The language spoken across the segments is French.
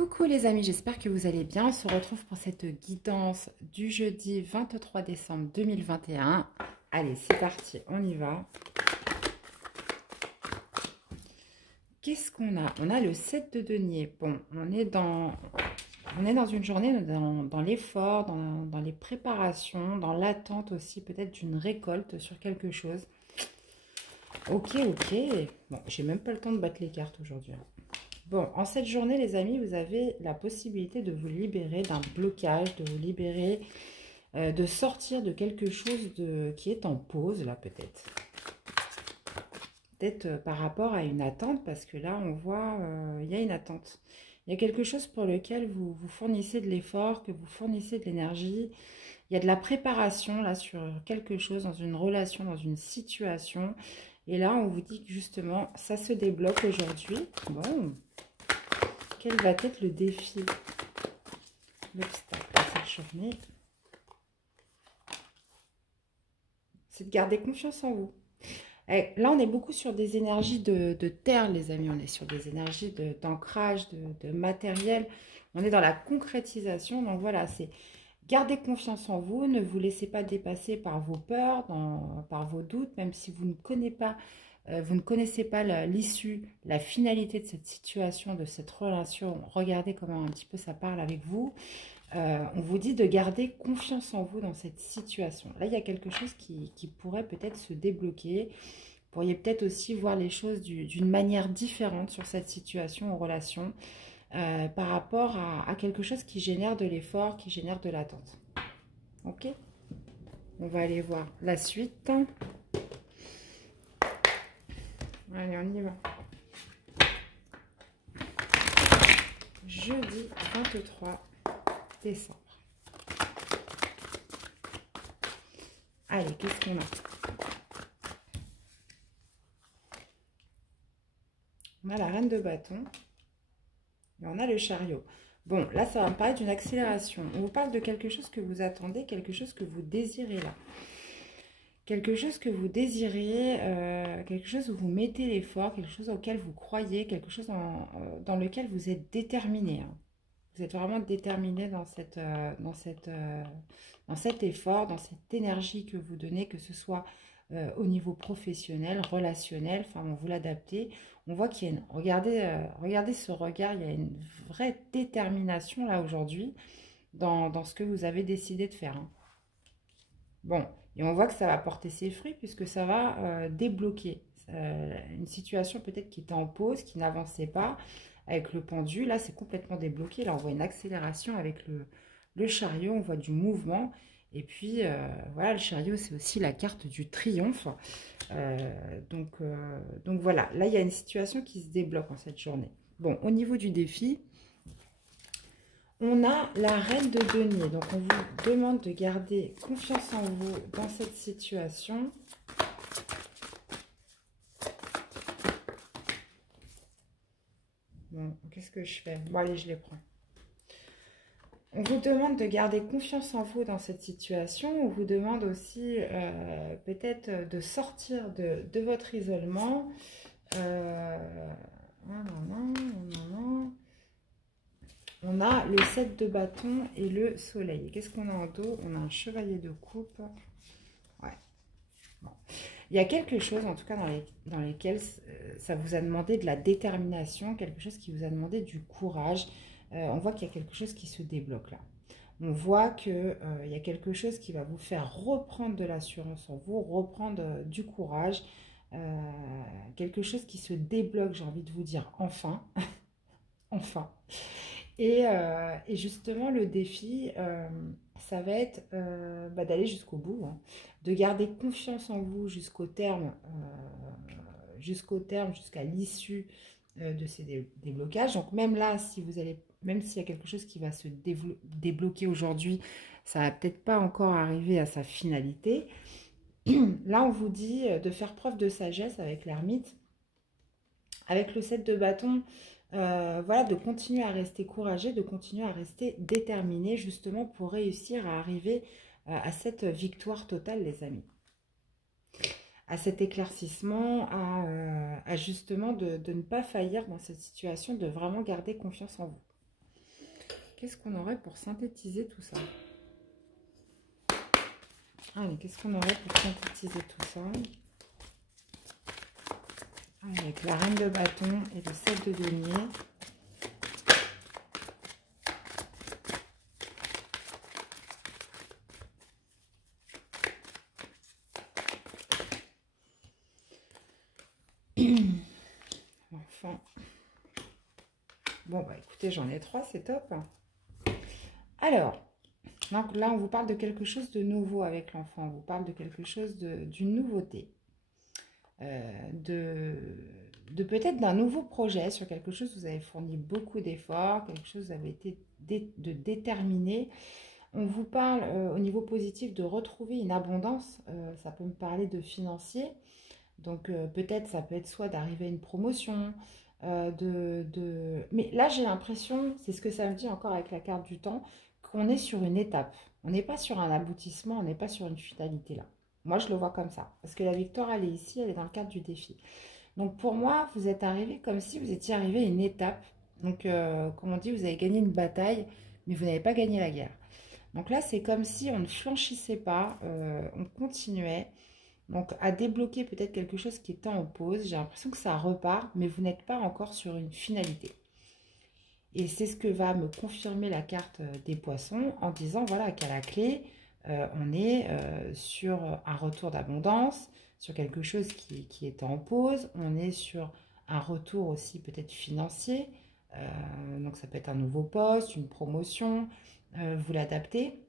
Coucou les amis, j'espère que vous allez bien. On se retrouve pour cette guidance du jeudi 23 décembre 2021. Allez, c'est parti, on y va. Qu'est-ce qu'on a? On a le 7 de denier. Bon, on est dans une journée dans l'effort, dans les préparations, dans l'attente aussi peut-être d'une récolte sur quelque chose. Ok. Bon, j'ai même pas le temps de battre les cartes aujourd'hui. Bon, en cette journée, les amis, vous avez la possibilité de vous libérer d'un blocage, de vous libérer, de sortir de quelque chose qui est en pause, là, peut-être. Peut-être par rapport à une attente, parce que là, on voit, il y a une attente. Il y a quelque chose pour lequel vous fournissez de l'effort, que vous fournissez de l'énergie. Il y a de la préparation, là, sur quelque chose, dans une relation, dans une situation. Et là, on vous dit que, justement, ça se débloque aujourd'hui. Bon. Quel va être le défi, l'obstacle de cette journée? C'est de garder confiance en vous. Et là, on est beaucoup sur des énergies de terre, les amis. On est sur des énergies d'ancrage, de matériel. On est dans la concrétisation. Donc voilà, c'est garder confiance en vous. Ne vous laissez pas dépasser par vos peurs, par vos doutes, même si vous ne connaissez pas l'issue, la finalité de cette situation, de cette relation. Regardez comment un petit peu ça parle avec vous. On vous dit de garder confiance en vous dans cette situation. Là, il y a quelque chose qui pourrait peut-être se débloquer. Vous pourriez peut-être aussi voir les choses d'une manière différente sur cette situation en relation par rapport à quelque chose qui génère de l'effort, qui génère de l'attente. Ok? On va aller voir la suite. Allez, on y va. Jeudi 23 décembre. Allez, qu'est-ce qu'on a? On a la reine de bâton et on a le chariot. Bon, là, ça va me parler d'une accélération. On vous parle de quelque chose que vous attendez, quelque chose que vous désirez là. Quelque chose que vous désirez, quelque chose où vous mettez l'effort, quelque chose auquel vous croyez, quelque chose dans lequel vous êtes déterminé. Hein. Vous êtes vraiment déterminé dans cet effort, dans cette énergie que vous donnez, que ce soit au niveau professionnel, relationnel, enfin, on vous l'adaptez. On voit qu'il y a une... Regardez ce regard, il y a une vraie détermination là aujourd'hui dans ce que vous avez décidé de faire. Hein. Bon, et on voit que ça va porter ses fruits puisque ça va débloquer une situation peut-être qui était en pause, qui n'avançait pas avec le pendu. Là, c'est complètement débloqué. Là, on voit une accélération avec le chariot, on voit du mouvement. Et puis, voilà, le chariot, c'est aussi la carte du triomphe. Donc voilà, là, il y a une situation qui se débloque en cette journée. Bon, au niveau du défi, on a la reine de denier. Donc, on vous demande de garder confiance en vous dans cette situation. Bon, qu'est-ce que je fais? Bon, allez, je les prends. On vous demande de garder confiance en vous dans cette situation. On vous demande aussi peut-être de sortir de votre isolement. On a le 7 de bâton et le soleil. Qu'est-ce qu'on a en dos? On a un chevalier de coupe. Ouais. Bon. Il y a quelque chose, en tout cas, dans lesquels ça vous a demandé de la détermination, quelque chose qui vous a demandé du courage. On voit qu'il y a quelque chose qui se débloque là. On voit qu'il y a quelque chose qui va vous faire reprendre de l'assurance en vous, reprendre du courage. Quelque chose qui se débloque, j'ai envie de vous dire, enfin. Enfin. Et justement, le défi, ça va être d'aller jusqu'au bout, hein, de garder confiance en vous jusqu'au terme, jusqu'à l'issue de ces déblocages. Donc même là, même s'il y a quelque chose qui va se débloquer aujourd'hui, ça va peut-être pas encore arriver à sa finalité. Là, on vous dit de faire preuve de sagesse avec l'ermite. Avec le 7 de bâton, voilà, de continuer à rester courageux, de continuer à rester déterminé, justement pour réussir à arriver à cette victoire totale, les amis. À cet éclaircissement, à justement de ne pas faillir dans cette situation, de vraiment garder confiance en vous. qu'est-ce qu'on aurait pour synthétiser tout ça? Allez, qu'est-ce qu'on aurait pour synthétiser tout ça? Avec la reine de bâton et le 7 de denier. Enfin. Bon, bah écoutez, j'en ai 3, c'est top. Alors, donc là, on vous parle de quelque chose de nouveau avec l'enfant. On vous parle de quelque chose d'une nouveauté. De peut-être d'un nouveau projet sur quelque chose où vous avez fourni beaucoup d'efforts, quelque chose où vous avez été déterminé. On vous parle au niveau positif de retrouver une abondance. Ça peut me parler de financier. Donc peut-être ça peut être soit d'arriver à une promotion, mais là j'ai l'impression, c'est ce que ça me dit encore avec la carte du temps, qu'on est sur une étape. On n'est pas sur un aboutissement, on n'est pas sur une finalité là. Moi je le vois comme ça, parce que la victoire elle est ici, elle est dans le cadre du défi. Donc pour moi, vous êtes arrivé comme si vous étiez arrivé à une étape. Donc comme on dit, vous avez gagné une bataille, mais vous n'avez pas gagné la guerre. Donc là c'est comme si on ne flanchissait pas, on continuait. Donc, à débloquer peut-être quelque chose qui était en pause. J'ai l'impression que ça repart, mais vous n'êtes pas encore sur une finalité. Et c'est ce que va me confirmer la carte des poissons en disant, voilà, qu'à la clé, on est sur un retour d'abondance, sur quelque chose qui est en pause. On est sur un retour aussi peut-être financier. Donc, ça peut être un nouveau poste, une promotion. Vous l'adaptez.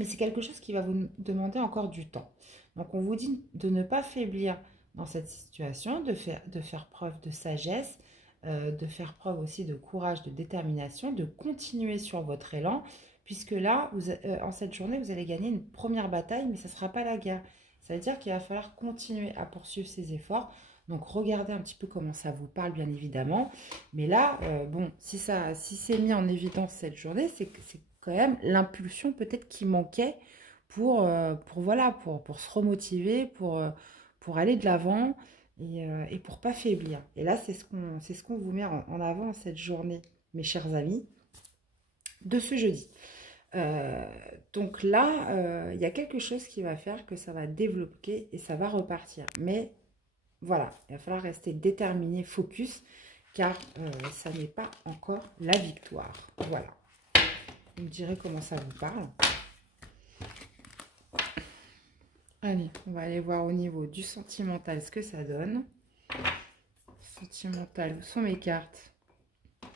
Mais c'est quelque chose qui va vous demander encore du temps. Donc, on vous dit de ne pas faiblir dans cette situation, de faire preuve de sagesse, de faire preuve aussi de courage, de détermination, de continuer sur votre élan, puisque là, en cette journée, vous allez gagner une première bataille, mais ça ne sera pas la guerre. Ça veut dire qu'il va falloir continuer à poursuivre ces efforts. Donc, regardez un petit peu comment ça vous parle, bien évidemment. Mais là, bon, si c'est mis en évidence cette journée, c'est quand même l'impulsion peut-être qui manquait voilà, pour se remotiver, pour aller de l'avant et pour pas faiblir. Et là, c'est ce qu'on vous met en avant cette journée, mes chers amis, de ce jeudi. Donc là, il y a quelque chose qui va faire que ça va débloquer et ça va repartir. Mais voilà, il va falloir rester déterminé, focus, car ça n'est pas encore la victoire. Voilà. Vous me direz comment ça vous parle. Allez, on va aller voir au niveau du sentimental ce que ça donne. Sentimental, où sont mes cartes?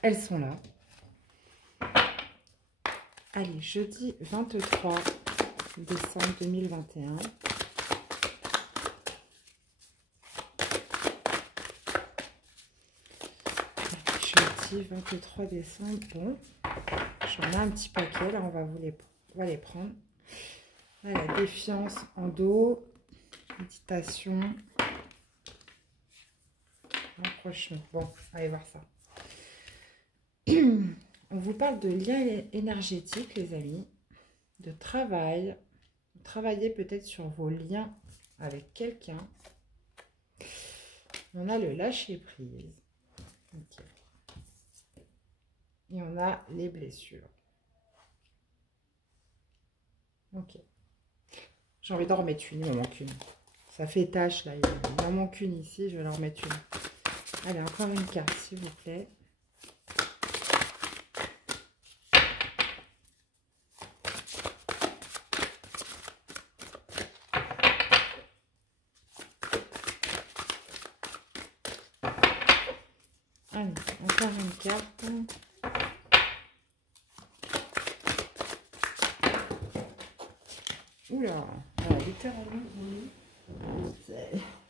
Elles sont là. Allez, jeudi 23 décembre 2021. Jeudi 23 décembre. Bon, j'en ai un petit paquet. Là, on va les prendre. Là, la défiance en dos. Méditation. Rapprochement. Bon, allez voir ça. On vous parle de lien énergétique, les amis, de travail. Travailler peut-être sur vos liens avec quelqu'un. On a le lâcher-prise. Okay. Et on a les blessures. Ok. J'ai envie d'en remettre une, il m'en manque une. Ça fait tâche là, il m'en manque une ici, je vais en remettre une. Allez, encore une carte, s'il vous plaît. Allez, encore une carte. Oula, voilà, littéralement,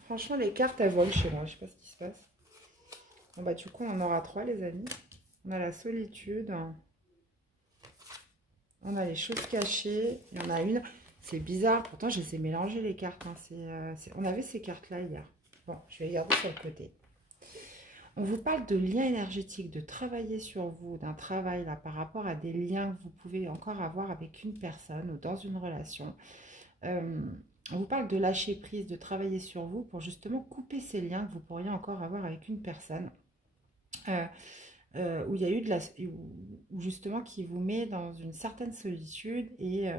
franchement, les cartes, elles volent chez moi. Je sais pas ce qui se passe. Bon, bah, du coup, on en aura 3, les amis. On a la solitude. On a les choses cachées. Il y en a une. C'est bizarre. Pourtant, je les ai mélangées, les cartes. Hein. On avait ces cartes-là hier. Bon, je vais les garder sur le côté. On vous parle de liens énergétiques, de travailler sur vous, d'un travail là par rapport à des liens que vous pouvez encore avoir avec une personne ou dans une relation. On vous parle de lâcher prise, de travailler sur vous pour justement couper ces liens que vous pourriez encore avoir avec une personne où il y a eu où justement qui vous met dans une certaine solitude et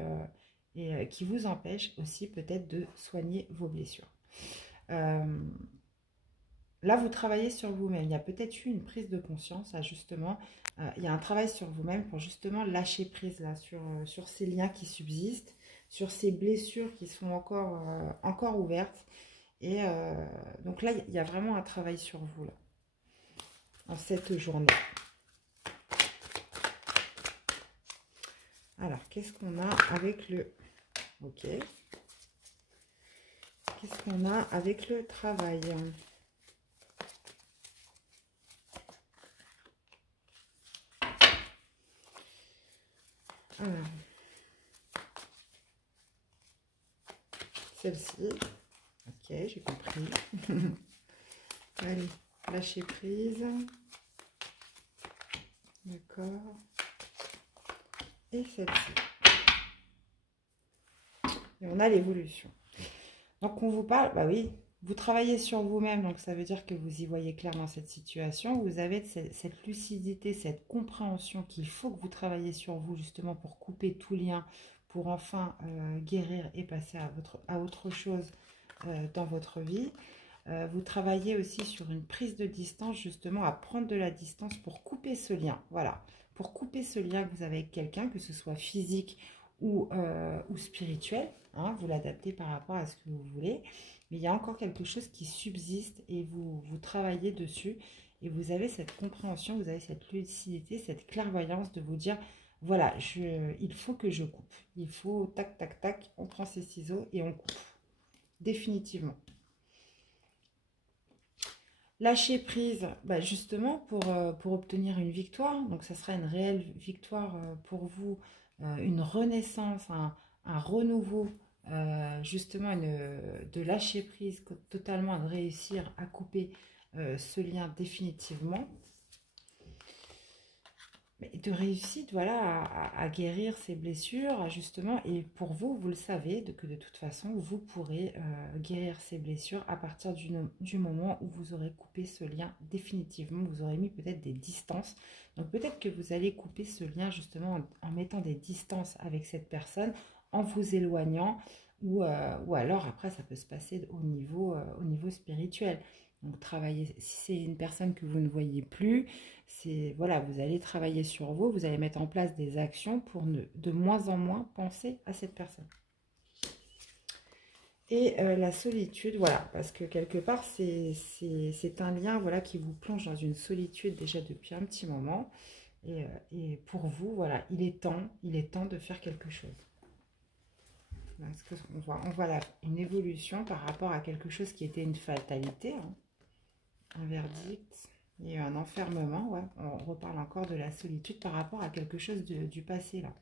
qui vous empêche aussi peut-être de soigner vos blessures. Là, vous travaillez sur vous-même. Il y a peut-être eu une prise de conscience, là, justement. Il y a un travail sur vous-même pour justement lâcher prise là, sur ces liens qui subsistent, sur ces blessures qui sont encore ouvertes. Et donc là, il y a vraiment un travail sur vous, là, en cette journée. Alors, qu'est-ce qu'on a avec le... Ok. Qu'est-ce qu'on a avec le travail? Alors, celle-ci. Ok, j'ai compris. Allez, lâcher prise. D'accord. Et celle-ci. Et on a l'évolution. Donc, on vous parle, bah oui, vous travaillez sur vous-même, donc ça veut dire que vous y voyez clair dans cette situation. Vous avez cette lucidité, cette compréhension qu'il faut que vous travaillez sur vous, justement, pour couper tout lien, pour enfin guérir et passer à autre chose dans votre vie. Vous travaillez aussi sur une prise de distance, justement, à prendre de la distance pour couper ce lien. Voilà, pour couper ce lien que vous avez avec quelqu'un, que ce soit physique ou spirituel. Hein, vous l'adaptez par rapport à ce que vous voulez. Mais il y a encore quelque chose qui subsiste et vous travaillez dessus. Et vous avez cette compréhension, vous avez cette lucidité, cette clairvoyance de vous dire, voilà, il faut que je coupe. Il faut, tac, tac, tac, on prend ses ciseaux et on coupe. Définitivement. Lâcher prise, bah justement, pour obtenir une victoire. Donc, ça sera une réelle victoire pour vous, une renaissance, un renouveau, justement, de lâcher prise totalement, de réussir à couper ce lien définitivement. De réussite, voilà, à guérir ces blessures, justement, et pour vous, vous le savez, que de toute façon, vous pourrez guérir ces blessures à partir du moment où vous aurez coupé ce lien définitivement, vous aurez mis peut-être des distances, donc peut-être que vous allez couper ce lien, justement, en mettant des distances avec cette personne, en vous éloignant, ou alors, après, ça peut se passer au niveau spirituel. Donc, travailler, si c'est une personne que vous ne voyez plus, voilà, vous allez travailler sur vous, vous allez mettre en place des actions pour de moins en moins penser à cette personne. Et la solitude, voilà, parce que quelque part, c'est un lien, voilà, qui vous plonge dans une solitude déjà depuis un petit moment. Et pour vous, voilà, il est temps de faire quelque chose. Parce on voit là une évolution par rapport à quelque chose qui était une fatalité, hein, un verdict. Il y a eu un enfermement, ouais. On reparle encore de la solitude par rapport à quelque chose du passé, là.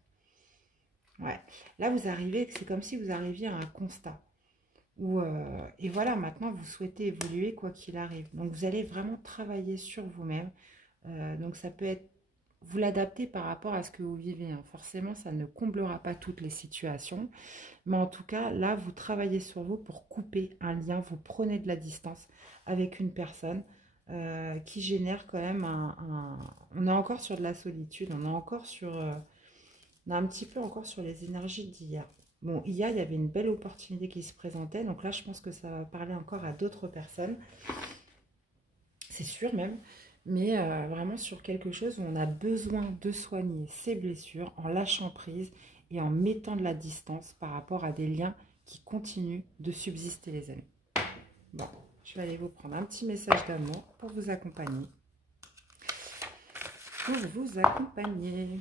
Ouais. Là, vous arrivez, c'est comme si vous arriviez à un constat. Et voilà, maintenant, vous souhaitez évoluer quoi qu'il arrive. Donc, vous allez vraiment travailler sur vous-même. Donc, ça peut être, vous l'adapter par rapport à ce que vous vivez, hein. Forcément, ça ne comblera pas toutes les situations. Mais en tout cas, là, vous travaillez sur vous pour couper un lien. Vous prenez de la distance avec une personne qui génère quand même on est encore sur de la solitude, on est encore on est un petit peu encore sur les énergies d'hier. Bon, hier, il y avait une belle opportunité qui se présentait, donc là, je pense que ça va parler encore à d'autres personnes, c'est sûr même, mais vraiment sur quelque chose où on a besoin de soigner ses blessures en lâchant prise et en mettant de la distance par rapport à des liens qui continuent de subsister, les amis. Bon. Je vais aller vous prendre un petit message d'amour pour vous accompagner. Pour vous accompagner.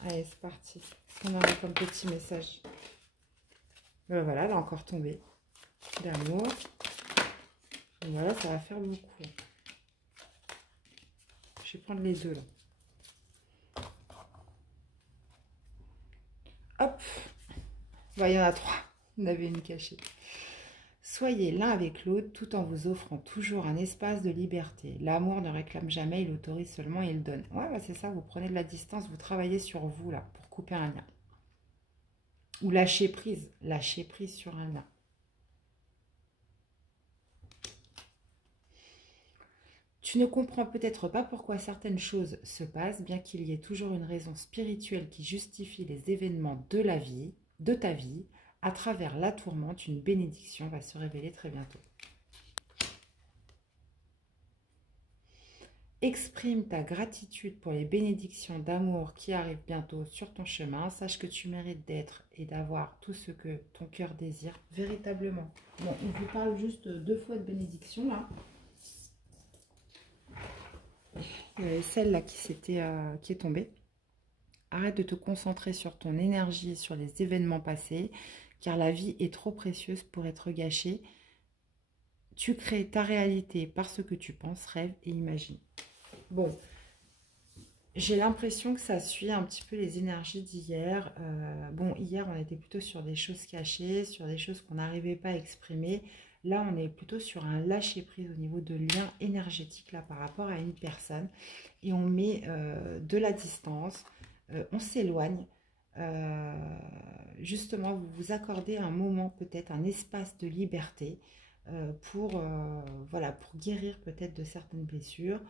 Allez, c'est parti. Qu'est-ce qu'on a comme petit message? Voilà, elle a encore tombé. D'amour. Voilà, ça va faire beaucoup. Je vais prendre les deux, là. Hop. Bah, il y en a trois. On avait une cachée. Soyez l'un avec l'autre tout en vous offrant toujours un espace de liberté. L'amour ne réclame jamais, il autorise seulement et il donne. Ouais, bah c'est ça, vous prenez de la distance, vous travaillez sur vous là pour couper un lien. Ou lâcher prise sur un lien. Tu ne comprends peut-être pas pourquoi certaines choses se passent, bien qu'il y ait toujours une raison spirituelle qui justifie les événements de ta vie. À travers la tourmente, une bénédiction va se révéler très bientôt. Exprime ta gratitude pour les bénédictions d'amour qui arrivent bientôt sur ton chemin. Sache que tu mérites d'être et d'avoir tout ce que ton cœur désire véritablement. Bon, on vous parle juste 2 fois de bénédiction là. Il y avait celle-là qui est tombée. Arrête de te concentrer sur ton énergie et sur les événements passés, car la vie est trop précieuse pour être gâchée. Tu crées ta réalité par ce que tu penses, rêves et imagines. Bon, j'ai l'impression que ça suit un petit peu les énergies d'hier. Bon, hier, on était plutôt sur des choses cachées, sur des choses qu'on n'arrivait pas à exprimer. Là, on est plutôt sur un lâcher-prise au niveau de lien énergétique là, par rapport à une personne. Et on met de la distance, on s'éloigne. Justement, vous vous accordez un moment, peut-être un espace de liberté voilà, pour guérir peut-être de certaines blessures,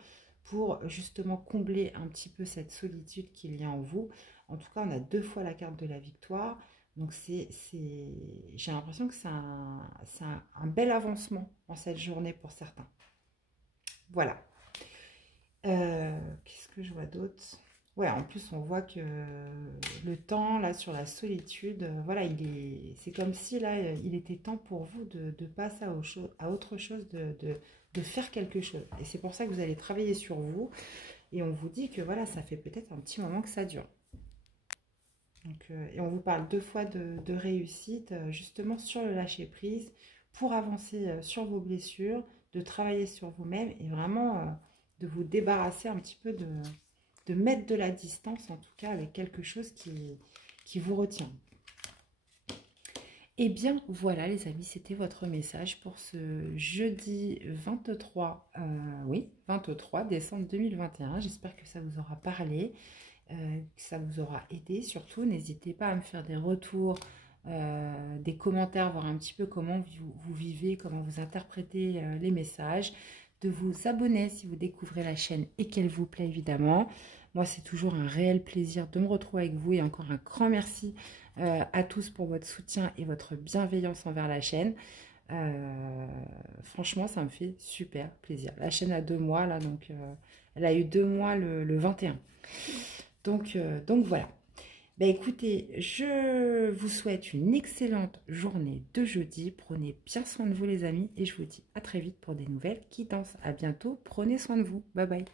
pour justement combler un petit peu cette solitude qu'il y a en vous. En tout cas, on a 2 fois la carte de la victoire. Donc, j'ai l'impression que c'est un bel avancement en cette journée pour certains. Voilà. Qu'est-ce que je vois d'autre? Ouais, en plus, on voit que le temps, là, sur la solitude, voilà, c'est comme si, là, il était temps pour vous de passer à autre chose, de faire quelque chose. Et c'est pour ça que vous allez travailler sur vous. Et on vous dit que, voilà, ça fait peut-être un petit moment que ça dure. Donc, et on vous parle 2 fois de réussite, justement, sur le lâcher-prise, pour avancer sur vos blessures, de travailler sur vous-même et vraiment de vous débarrasser un petit peu de mettre de la distance, en tout cas, avec quelque chose qui vous retient. Et bien, voilà, les amis, c'était votre message pour ce jeudi 23, 23 décembre 2021. J'espère que ça vous aura parlé, que ça vous aura aidé. Surtout, n'hésitez pas à me faire des retours, des commentaires, voir un petit peu comment vous vivez, comment vous interprétez les messages, de vous abonner si vous découvrez la chaîne et qu'elle vous plaît évidemment. Moi, c'est toujours un réel plaisir de me retrouver avec vous et encore un grand merci à tous pour votre soutien et votre bienveillance envers la chaîne. Franchement, ça me fait super plaisir. La chaîne a 2 mois là, donc elle a eu 2 mois le 21. Donc voilà. Ben écoutez, je vous souhaite une excellente journée de jeudi. Prenez bien soin de vous les amis et je vous dis à très vite pour des nouvelles qui dansent. À bientôt, prenez soin de vous. Bye bye.